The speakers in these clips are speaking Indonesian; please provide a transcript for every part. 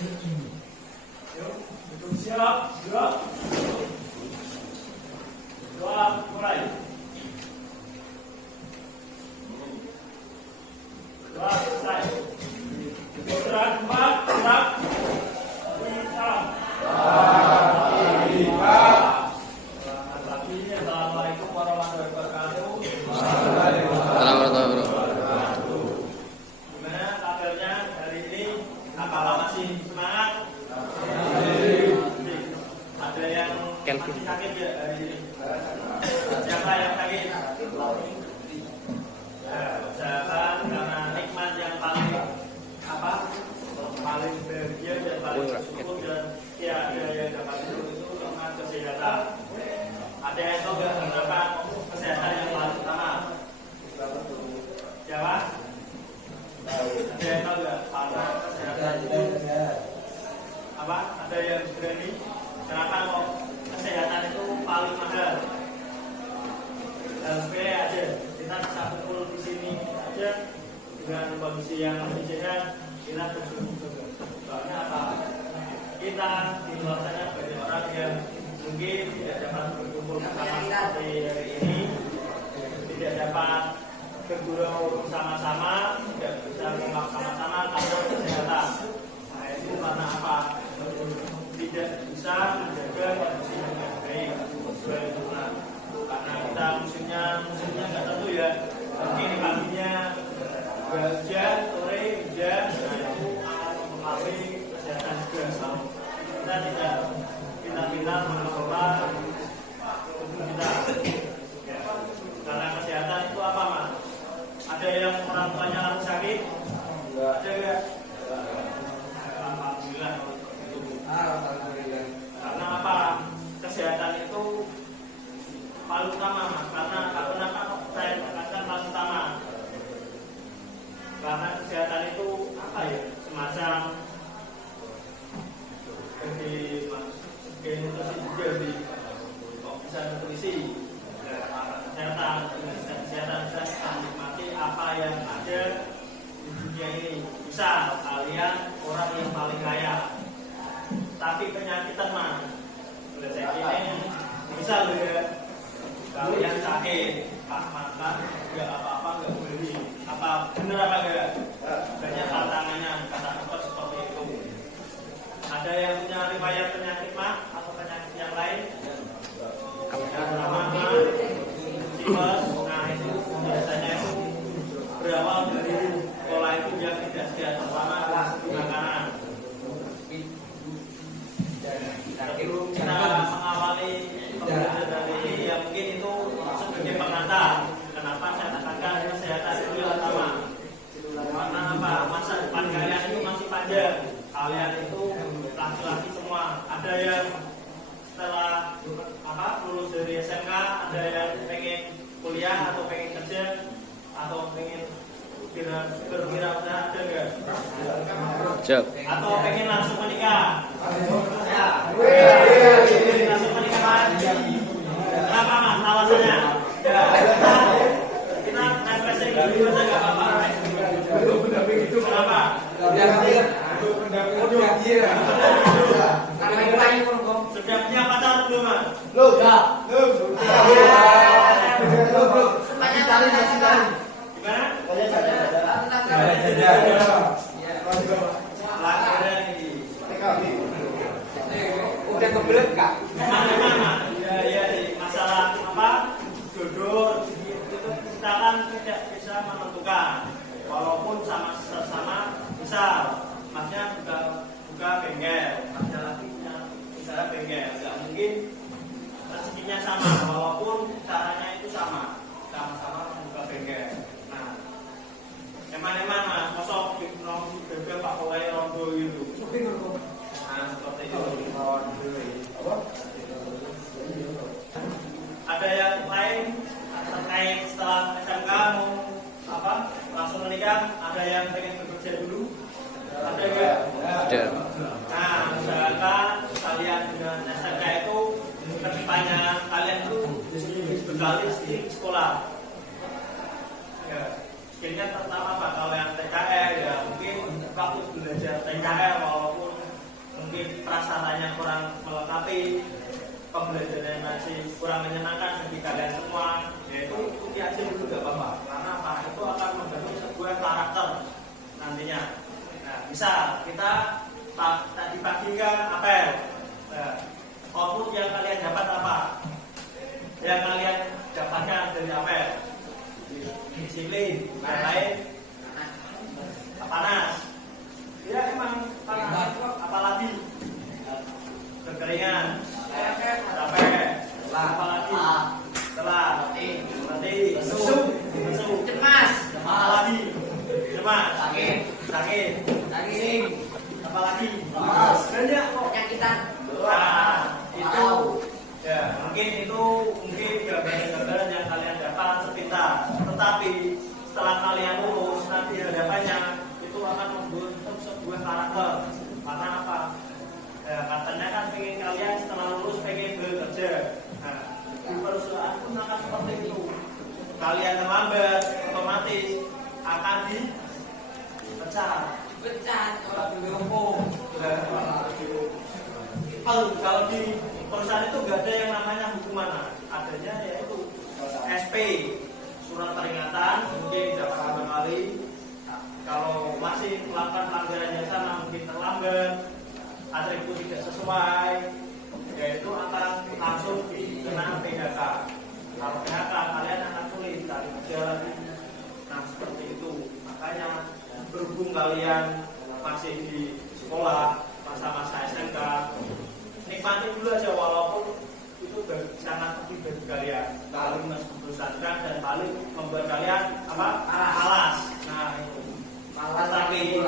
Yuk, hitung siap, gerak. Dua, mulai. Dua, selesai. Gerak, empat, gerak. Salam. Assalamualaikum warahmatullahi wabarakatuh. Gimana kabarnya hari ini? Apakah masih semangat? Ada yang masih sakit ya hari ini? Siapa yang sakit? Usahakan karena nikmat yang paling paling bahagia dan paling bersyukur dan tiada yang dapat itu nikmat kesehatan. Ada yang tahu nggak kenapa kesehatan yang paling utama? Siapa? Ada yang tahu nggak karena kesehatan itu apa? Ada yang berani? Kenapa kok kesehatan itu paling mahal? Dan sepele aja, kita bisa kumpul di sini aja dengan kondisi yang masih sehat, kita bersyukur. Soalnya apa? Kita di luar sana banyak orang yang mungkin tidak dapat berkumpul bersama seperti hari ini, tidak dapat bergurau bersama-sama, tidak bisa mengelak sama-sama karena kesehatan. Nah itu karena apa? Tidak bisa menjaga kondisi yang baik sesuai lingkungan. Karena kita musimnya nggak tentu ya. Mungkin paginya hujan, sore hujan, nah itu akan mempengaruhi kesehatan juga. Kita tidak kita mengelola tubuh kita. Karena kesehatan itu apa mas? Ada yang orang tuanya lagi sakit? Ada nggak? Alhamdulillah. Karena apa? Kesehatan itu paling utama mas. Karena kenapa saya katakan paling utama? Karena kesehatan itu apa ya? Semacam nutrisi juga sih. Kok bisa nutrisi? Kesehatan bisa menikmati apa yang ada di dunia ini. Bisa kalian orang yang paling kaya, tapi penyakitan mah saya ini bisa juga kalian sakit, pas makan nggak apa-apa nggak beli, apa bener apa enggak? Banyak tantangannya kata dokter seperti itu. Ada yang punya riwayat penyakit mah atau penyakit yang lain? Yang pertama tipes, nah itu biasanya itu berawal dari pola itu yang tidak sehat, terutama makanan. Sebelum kita mengawali pembelajaran dari ini, ya mungkin itu sebagai pengantar. Kenapa saya katakan kesehatan itu yang utama? Karena apa? Masa depan kalian itu masih panjang. Kalian itu laki-laki semua. Ada yang setelah lulus dari SMK, ada yang pengen kuliah atau pengen kerja atau pengen berwirausaha, ada nggak? Atau pengen langsung menikah? Ya. Langsung menikah kan? Kenapa mas? Alasannya? Ya. Kita refreshing dulu aja nggak apa-apa. Kenapa? Sudah punya pacar belum mas? Belum. Gimana? Udah kebelet kak? Mana? Ya, masalah apa? Jodoh itu kita kan tidak bisa menentukan. Walaupun sama-sama misal, masnya buka bengkel, masnya lagi punya usaha bengkel, nggak mungkin rezekinya sama, walaupun caranya itu sama-sama membuka bengkel. Nah, eman-eman mas, mosok bengkel pak kolai rondo gitu. Nah, seperti itu. Ada yang lain terkait setelah SMK mau langsung menikah? Ada yang pengen bekerja dulu? Ada nggak? Ada. Nah, misalkan kalian dengan SMK itu kedepannya kalian itu dibekali di sekolah. Ya, skillnya pertama apa? Kalau yang TKL ya mungkin waktu belajar TKL walaupun mungkin prasarannya kurang melengkapi, pembelajarannya masih kurang menyenangkan bagi kalian semua, yaitu ikuti aja dulu gak apa-apa. Karena apa? Itu akan membentuk sebuah karakter nantinya. Nah, bisa kita tadi pagi kan apel. Nah, output yang kalian dapat apa? Yang kalian dapatkan dari apel? Disiplin, yang lain panas. Ya emang panas. Apalagi kekeringan, capek, apalagi telah, mati, lesu, cemas, apalagi cemas, sakit, apalagi banyak kok penyakitan. Nah, itu ya mungkin gambaran yang kalian dapat sepintas, tetapi setelah kalian lulus nanti hadapannya itu akan membentuk sebuah karakter. Karena apa? Ya, katanya kan pengen kalian setelah lulus pengen bekerja. Nah, di perusahaan pun akan seperti itu. Kalian terlambat, otomatis akan dipecat. Kalau dihukum. Kalau di perusahaan itu nggak ada yang namanya hukuman, adanya yaitu SP, surat peringatan, mungkin dapat 2 kali. Kalau masih melakukan pelanggaran yang sama, mungkin terlambat, atribut tidak sesuai, yaitu akan langsung dikena PHK. Kalau PHK kalian akan sulit cari kerja lagi. Nah seperti itu. Makanya berhubung kalian masih di sekolah masa-masa SMK, nikmati dulu aja walaupun itu sangat penting bagi kalian, paling membosankan dan paling membuat kalian malas. Nah itu malas, tapi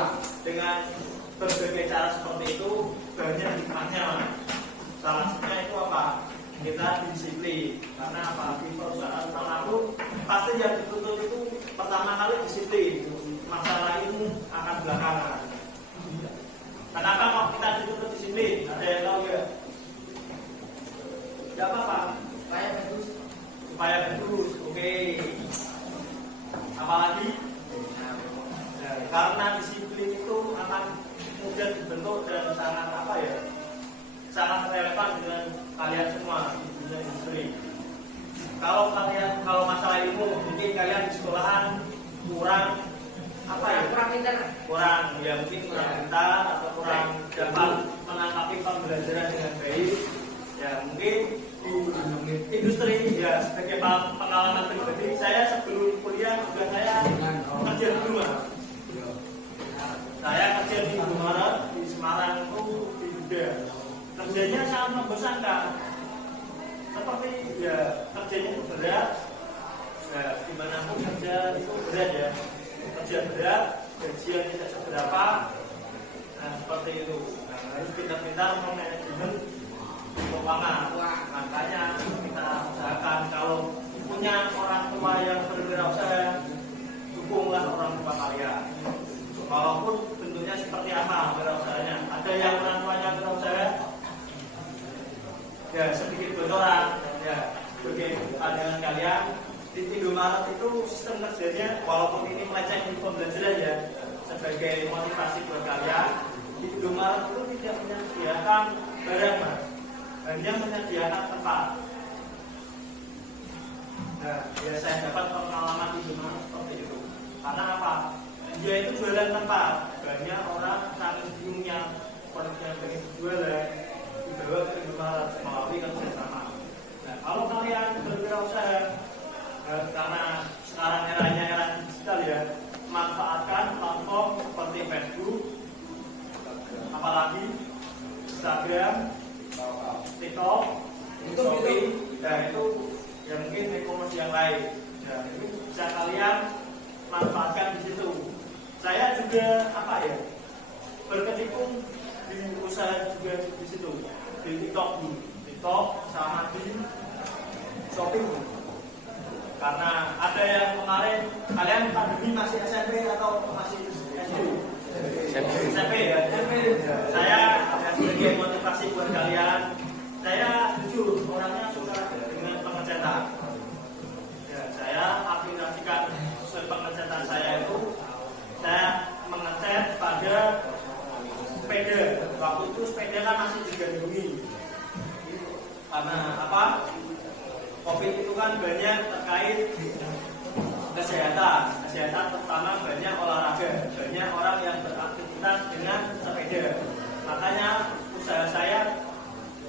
dengan berbagai cara seperti itu banyak hikmahnya. Salah satunya itu apa? Kita disiplin. Karena apa? Di perusahaan manapun pasti yang dituntut itu pertama kali disiplin. Masalah ilmu akan belakangan. Kenapa kok kita dituntut disiplin? Ada yang tahu ya? Ya apa? Supaya bagus. Oke. Apalagi? Ya, karena disiplin itu akan mudah dibentuk dan sangat sangat relevan dengan kalian semua di dunia industri. Kalau masalah ilmu, mungkin kalian di sekolahan kurang pintar atau kurang dapat menangkapi pembelajaran dengan baik. Ya mungkin di industri ya sebagai pengalaman pribadi, saya sebelum kuliah juga saya kerja di rumah. Saya kerja di Indomaret di Semarang itu di Buda. Kerjanya sangat membosankan. Seperti ya kerjanya itu berat. Ya dimanapun kerja itu berat ya. Kerja berat, gajian tidak seberapa. Nah seperti itu. Nah, harus pintar-pintar manajemen keuangan. Makanya kita usahakan kalau punya orang tua yang berwirausaha, dukunglah orang tua kalian. Walaupun bentuknya seperti apa wirausahanya. Ada yang orang tuanya wirausaha, ya sedikit bocoran, ya bagi pandangan kalian di Indomaret itu sistem kerjanya, walaupun ini melenceng di pembelajaran ya, sebagai motivasi buat kalian, di Indomaret itu tidak menyediakan barang, Mas. Hanya menyediakan tempat. Nah, ya saya dapat pengalaman di Indomaret seperti itu. Karena apa? Dia itu jualan tempat. Banyak orang saking bingungnya produk yang pengen jualan dibawa ke Indomaret melalui kerjasama. Nah, kalau kalian berwirausaha, karena sekarang eranya era digital ya, manfaatkan platform seperti Facebook, apalagi Instagram, TikTok, Shopee, dan itu ya mungkin e-commerce yang lain. Ya, itu bisa kalian manfaatkan di situ. Saya juga berkecimpung di usaha juga di situ, di TikTok sama di Shopee. Karena ada yang kemarin kalian pandemi masih SMP atau masih SD? SMP ya. Saya sebagai motivasi buat kalian, saya jujur orangnya suka dengan pengecetan. Ya, saya aplikasikan sesuai pengecetan saya itu, saya mengecat pada sepeda. waktu itu sepeda kan masih digandrungi. Karena apa? COVID itu kan banyak terkait kesehatan terutama banyak olahraga, banyak orang yang beraktivitas dengan sepeda. Makanya usaha saya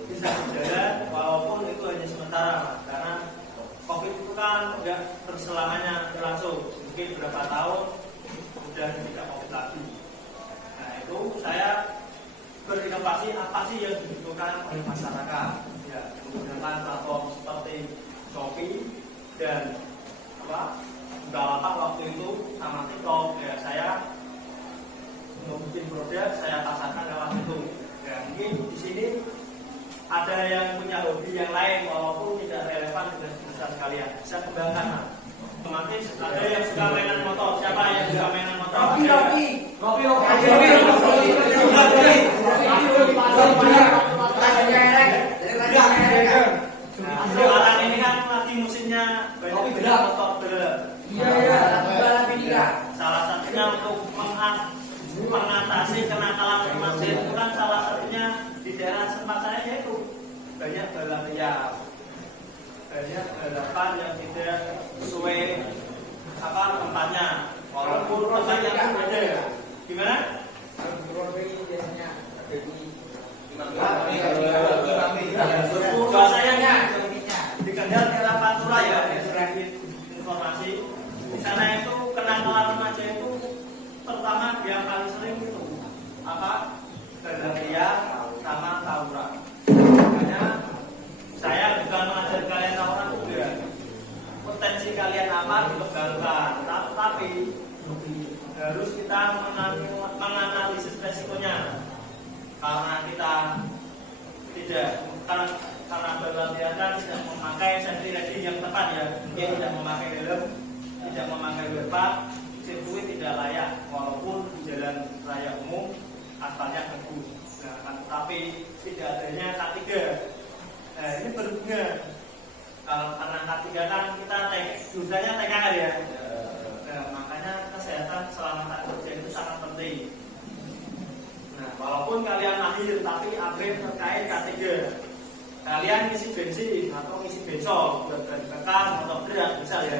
bisa berjalan walaupun itu hanya sementara, karena COVID itu kan tidak berselamanya berlangsung, mungkin berapa tahun sudah tidak COVID lagi. Nah itu saya berinovasi apa sih yang dibutuhkan oleh masyarakat, ya menggunakan platform seperti Shopee dan Bukalapak waktu itu sama TikTok. Ya saya mau bikin produk, saya pasarkan lewat itu. Ya mungkin di sini ada yang punya hobi yang lain walaupun tidak relevan dengan jurusan kalian, bisa kembangkan. Otomatis ada yang suka mainan motor. Siapa yang suka mainan motor? Sekarang ini kan lagi musimnya banyak motor belum. Salah satunya untuk mengatasi kenakalan remaja itu kan salah satunya di daerah tempat saya yaitu banyak balapan yang tidak sesuai tempatnya, walaupun tempatnya berbeda. Gimana? Biasanya di Kendal era Pantura ya, informasi di sana itu kenakalan remaja itu pertama yang paling sering itu balap liar sama tawuran. Makanya saya bukan mengajar kalian tawuran juga, potensi kalian apa dikembangkan, tapi harus kita menganalisis resikonya. Karena kita karena berlatihan kan tidak memakai safety riding yang tepat ya, mungkin tidak memakai helm, tidak memakai weapon, sirkuit tidak layak walaupun di jalan raya umum aspalnya bagus. Nah, tapi tidak adanya K3. Nah, ini berhubungan. Kalau karena K3 kan kita jurusannya TKR ya. Nah, makanya kesehatan keselamatan kerja itu sangat penting. Nah, walaupun kalian lahir tapi upgrade terkait K3. Kalian isi bensin atau isi bensol buat ban bakar atau berat misal ya.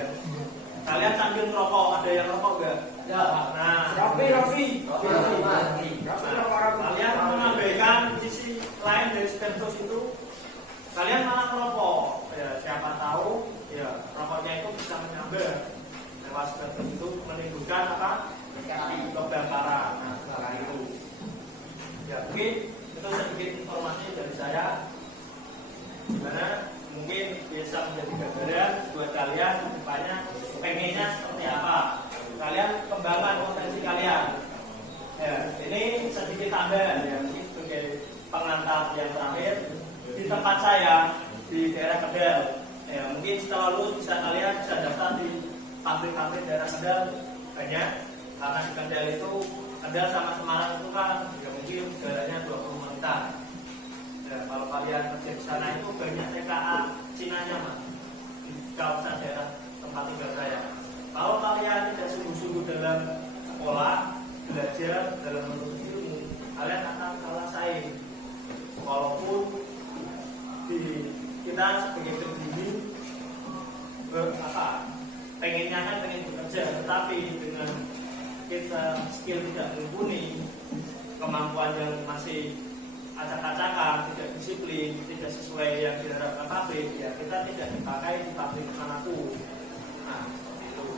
Kalian sambil merokok, ada yang rokok enggak? Ya. Nah, Rafi. Kalian mengabaikan sisi lain dari stentos itu, kalian malah merokok. Ya, siapa tahu ya rokoknya itu bisa menyambar. Lewat stentos itu menimbulkan kebakaran. Nah, sekarang itu. Ya, mungkin itu sedikit informasi dari saya. Gimana mungkin bisa menjadi gambaran buat kalian depannya pengennya seperti apa, kalian kembangkan potensi kalian. Ya, ini sedikit tambahan ya, mungkin sebagai pengantar yang terakhir di tempat saya di daerah Kendal. Ya, mungkin setelah lulus kalian bisa daftar di pabrik-pabrik daerah Kendal banyak, karena di Kendal itu Kendal sama Semarang itu kan ya mungkin jaraknya 20 menitan. Ya, kalau kalian kerja di sana itu banyak TKA Cinanya mas di kawasan daerah tempat tinggal saya. Kalau kalian tidak sungguh-sungguh dalam sekolah, belajar dalam menuntut ilmu, kalian akan kalah saing. Walaupun kita sebagai pembimbing pengennya kan pengen bekerja, tetapi dengan kita skill tidak mumpuni, kemampuan yang masih acak-acakan, tidak disiplin, tidak sesuai yang diharapkan pabrik, ya kita tidak dipakai di pabrik manapun. Nah, itu.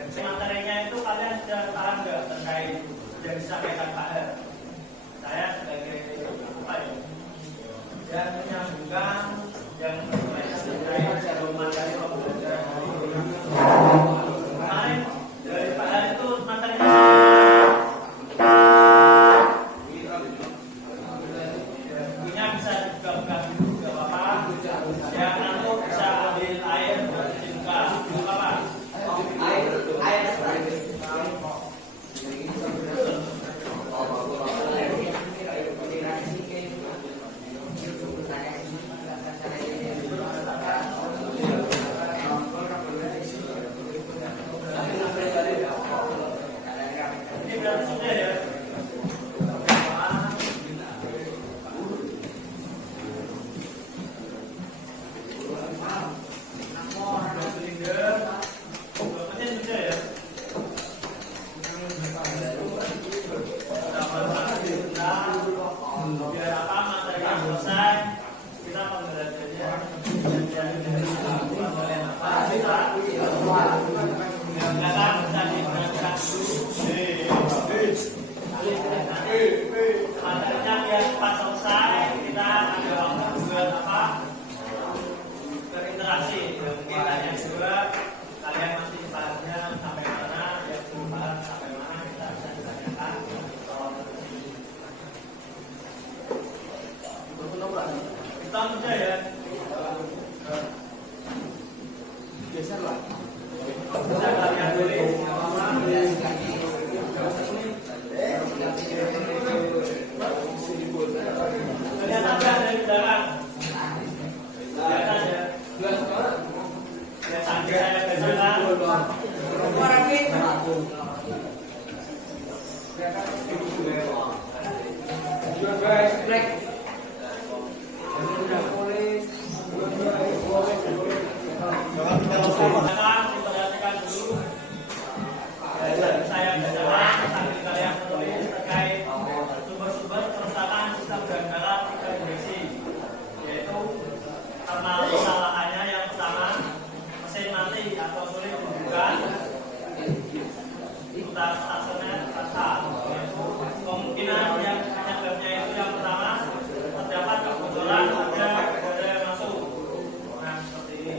Dan materinya itu kalian sudah paham nggak terkait yang disampaikan Pak Her? Saya sebagai yang menyambungkan yang terkait jarum materi pembelajaran kemarin dari Pak Her itu materinya. Diperhatikan dulu. Saya bacakan sambil kalian menulis terkait sumber-sumber kerusakan sistem ganggalan injeksi, yaitu karena kesalahannya yang pertama mesin mati atau sulit dibuka, putar stasioner kasar, yaitu kemungkinan yang penyebabnya itu yang pertama terdapat kebocoran pada udara yang masuk. Nah, seperti ini.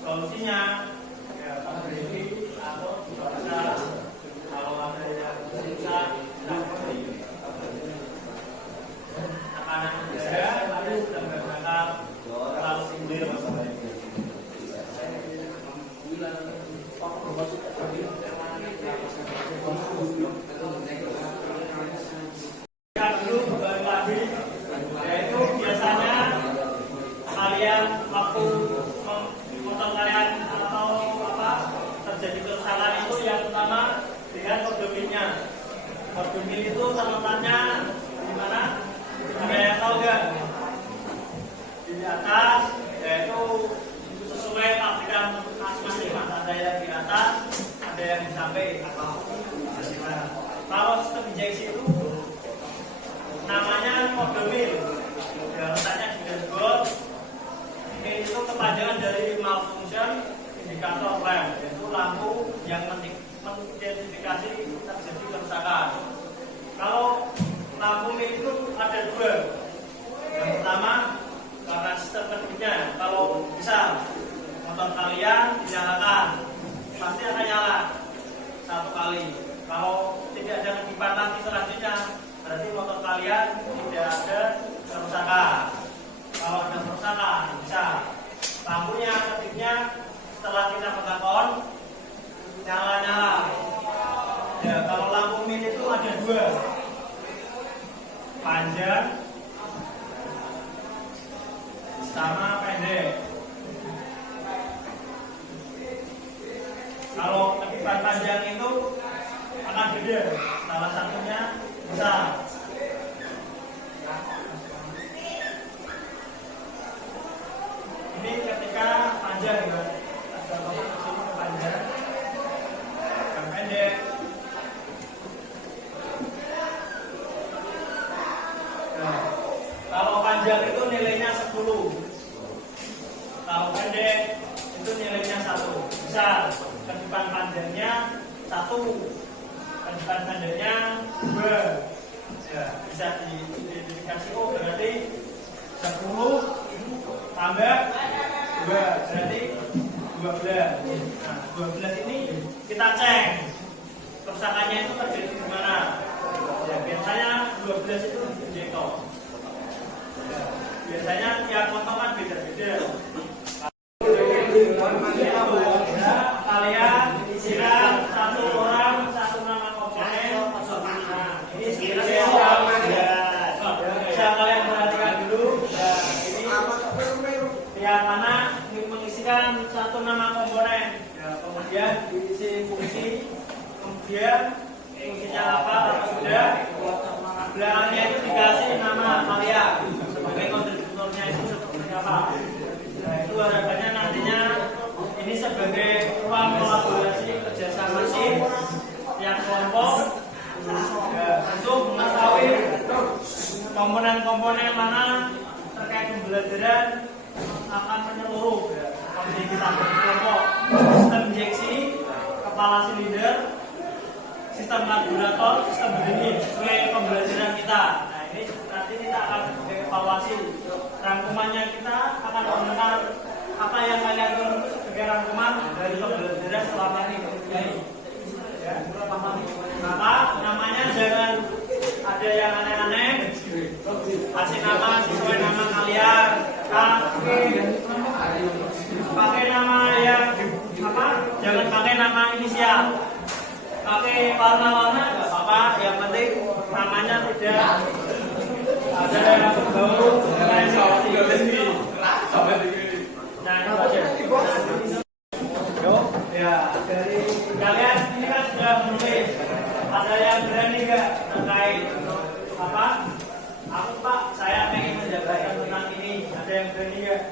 Solusinya ya berdiri atau bisa kalau ada yang bisa dilakukan tekanan udara ada sedang bergerak terlalu tinggi. Dulu kembali lagi, yaitu biasanya kalian waktu motor kalian atau apa terjadi kerusakan itu yang pertama lihat kodenya. Kode itu terletaknya di mana? Ada yang tahu nggak? Di atas, yaitu sesuai pabrikan masing-masing. Ada yang di atas, ada yang di samping. Kalau sistem injeksi itu namanya kode mil, ya, letaknya di dashboard. Mil itu kepanjangan dari malfunction indikator lamp, yaitu lampu yang mengidentifikasi terjadi kerusakan. Kalau lampu mil itu ada dua. Yang pertama karena sistem kedua, kalau bisa motor kalian dinyalakan, pasti akan nyala satu kali. Kalau tidak ada kedipan lagi selanjutnya, berarti motor kalian tidak ada kerusakan. Kalau ada kerusakan, bisa lampunya kedipnya setelah kita pegang on nyala-nyala. Ya, kalau lampu min itu ada dua, panjang sama pendek. Kalau kedipan panjang itu akan gede, salah satunya besar. Ini ketika panjang ya, ada nomor di sini panjang, yang pendek. Nah, kalau panjang itu nilainya 10, kalau pendek itu nilainya 1. Besar, kedipan panjangnya 1, kedipan pendeknya 2. Ya, bisa diidentifikasi. Oh, berarti 10 tambah 2 berarti 12. Nah, 12 ini kita cek kerusakannya itu terjadi di mana. Ya, biasanya 12 itu injektor. Ya, biasanya tiap potongan beda-beda. Kalian siram satu orang satu nama komponen. Nah, ini sekiranya bisa kalian perhatikan dulu. Nah, ini tiap anak mengisikan satu nama komponen. Ya, kemudian diisi fungsi, kemudian fungsinya apa sudah, belakangnya itu dikasih nama kalian sebagai kontributornya itu seperti apa. Nah, itu harapannya nantinya ini sebagai ruang kolaborasi kerjasama tim yang kelompok ya, untuk mengetahui komponen-komponen mana terkait pembelajaran akan menyeluruh ya. Seperti kita berkelompok sistem injeksi, kepala silinder, sistem karburator, sistem beringin sesuai pembelajaran kita. Nah, ini nanti kita akan evaluasi rangkumannya, kita akan mengenal apa yang kalian tuntut sebagai rangkuman dari pembelajaran selama ini. Ya, maka namanya jangan ada yang aneh-aneh, kasih nama sesuai nama kalian. Pakai nama yang apa? Jangan pakai nama inisial. Pakai warna-warna nggak apa-apa. Yang penting namanya tidak ada yang berbau dengan seperti nah, itu aja. Ya, dari kalian ini kan sudah menulis. Ada yang berani nggak terkait apa? Aku Pak, saya pengen menjabarkan tentang ini. Ada yang berani nggak?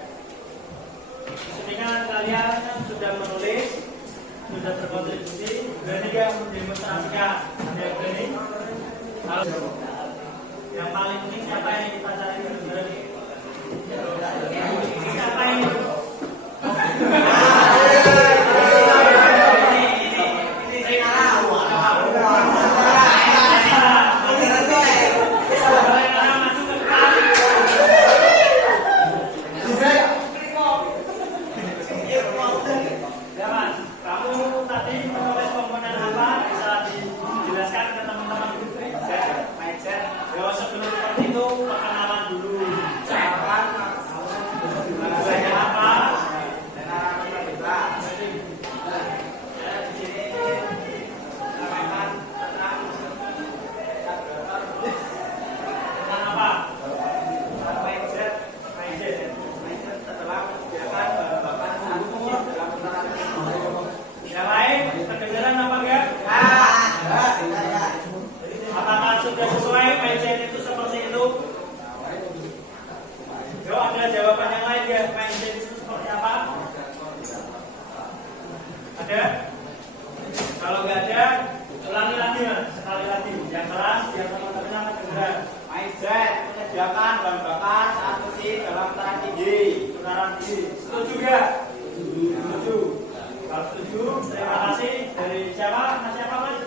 Sebenarnya kalian kan sudah menulis, sudah berkontribusi, berani nggak mendemonstrasikan? Ada yang berani? Kalau yang paling penting siapa yang kita cari berani? Siapa ini? Jawaban yang lain ya, mindset itu seperti apa? Ada? Kalau nggak ada, ulangi lagi mas, sekali lagi. Yang keras, biar teman-teman akan dengar. Mindset menyediakan bahan bakar saat mesin dalam tekanan tinggi. Tekanan tinggi. Setuju nggak? Setuju. Kalau setuju, terima kasih. Dari siapa? Mas siapa mas?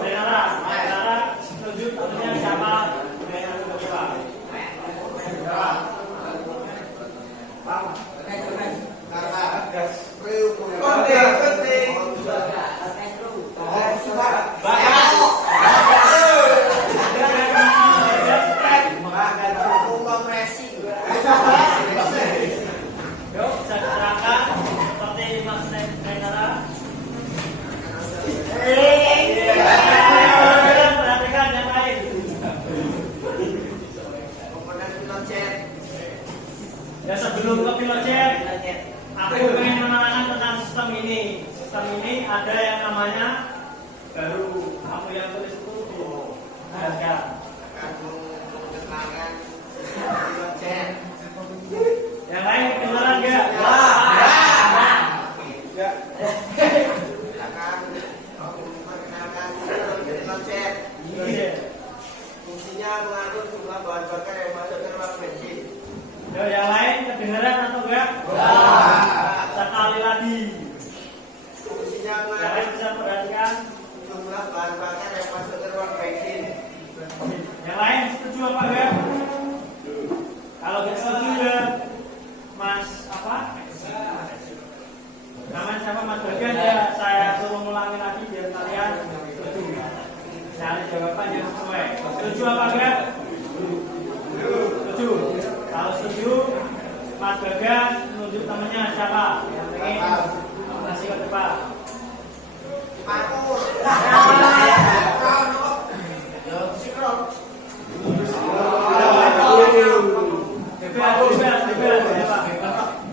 Dari Nara. Nara setuju. Tentunya siapa? Dari Nara siapa? Ya sebelum ke pilot aku ingin menerangkan tentang sistem ini. Sistem ini ada yang namanya baru aku yang tulis itu harga. Yang lain kedengaran nggak? Ya. Fungsinya mengatur jumlah bahan bakar yang masuk ke ruang bensin. Yang lain kedengaran atau enggak? Sekali lagi. Fungsinya Yang lain bisa perhatikan. jumlah bahan bakar yang masuk ke ruang bensin. Yang lain setuju apa enggak? Kalau enggak setuju ya, Mas apa? Namanya siapa Mas Bagian ya? Saya suruh ngulangi lagi biar kalian setuju. Cari jawaban yang sesuai. Setuju apa enggak? Setuju. Kalau setuju, Mas Bagas menunjuk temannya siapa yang pengen kasih ke depan. Aku.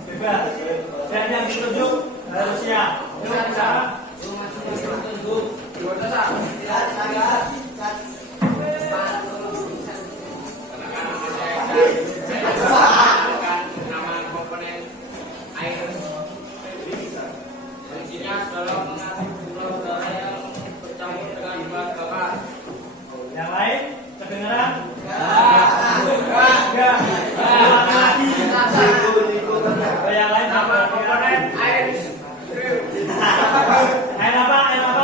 Bebas. Dan yang ditunjuk harus siap. Yuk, siapa? Nama komponen air. Fungsinya adalah mengatur jumlah udara yang bercampur dengan bahan bakar. Yang lain kedengaran? Enggak. Lagi. Yang lain apa? Komponen air. Air apa? Air apa?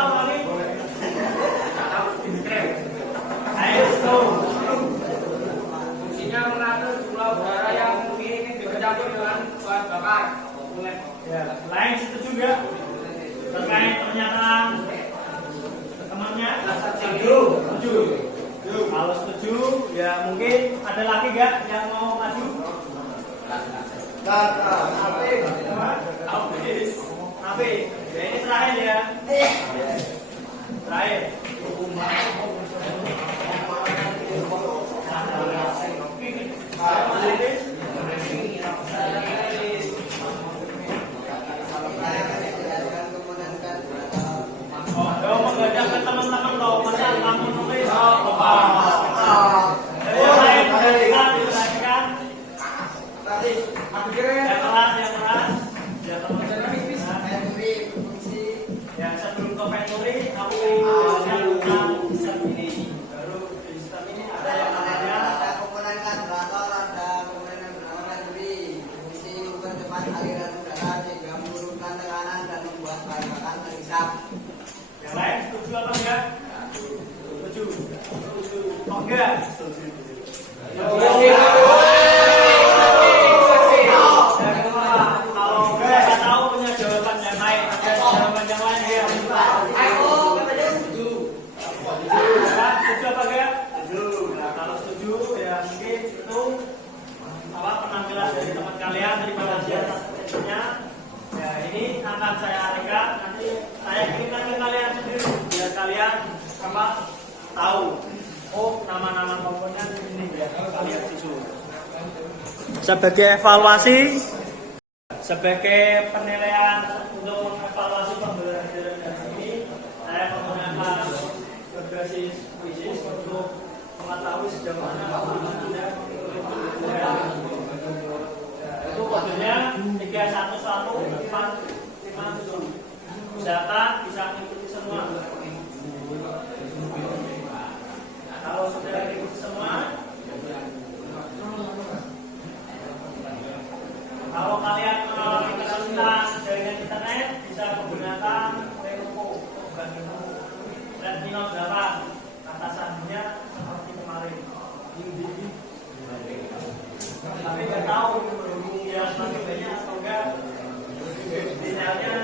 Air stove. Fungsinya mengatur jumlah udara yang bercampur dengan bahan bakar. Ya, lain setuju juga terkait pernyataan temannya? Setuju. Kalau setuju, ya mungkin ada lagi nggak yang mau maju? Habis. Ya ini terakhir ya. Terakhir. Mengajarkan teman-teman loh, masa kamu nulis? enggak? Kalau enggak, saya tahu punya jawaban yang lain. Ada jawaban yang lain ya. Setuju apa enggak? Setuju. Nah, kalau setuju ya mungkin itu penampilan dari teman kalian. Terima kasih atas atensinya. Ya, ini akan saya rekam. Nanti saya kirimkan ke kalian sendiri biar kalian tahu. Oh, nama-nama komponen ini ya kalian susun. Sebagai evaluasi, sebagai penilaian untuk mengevaluasi pembelajaran dari ini, saya menggunakan berbasis kuisis untuk mengetahui sejauh mana Anda itu kodenya 311457. Usahakan bisa mengikuti semua. Kalau sudah mengikuti semua, kalau kalian mengalami kesulitan jaringan internet, bisa menggunakan Lenovo Redmi Note 8. Kata sandinya seperti kemarin. Tapi nggak tahu ya sebagainya atau enggak. Sinyalnya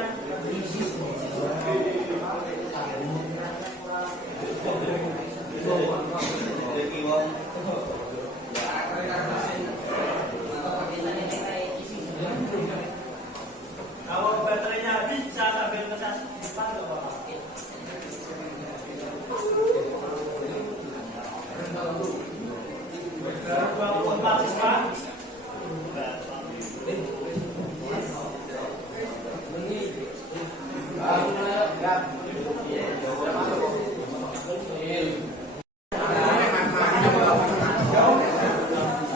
kalau baterainya habis bisa sambil ngecas depan nggak apa-apa.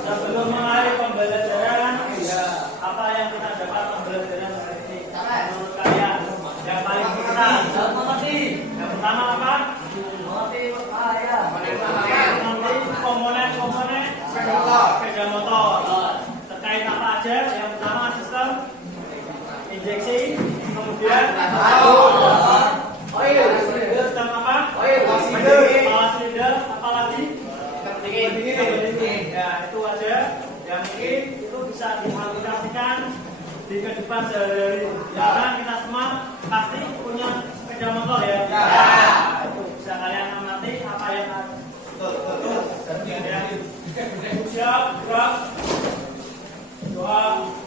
Sebelum mengakhiri pembelajaran, apa yang kita dapat pembelajaran hari ini? Menurut kalian yang paling kita? Yang pertama apa? Komponen sepeda motor. Terkait apa aja? Yang pertama sistem injeksi, kemudian sistem apa? Power silinder, apalagi? Pendingin. Ya, itu aja yang mungkin itu bisa diaplikasikan di kehidupan sehari-hari. Karena kita semua pasti punya sepeda motor ya. Itu bisa kalian amati apa yang ada. Betul. Siap, gerak. 2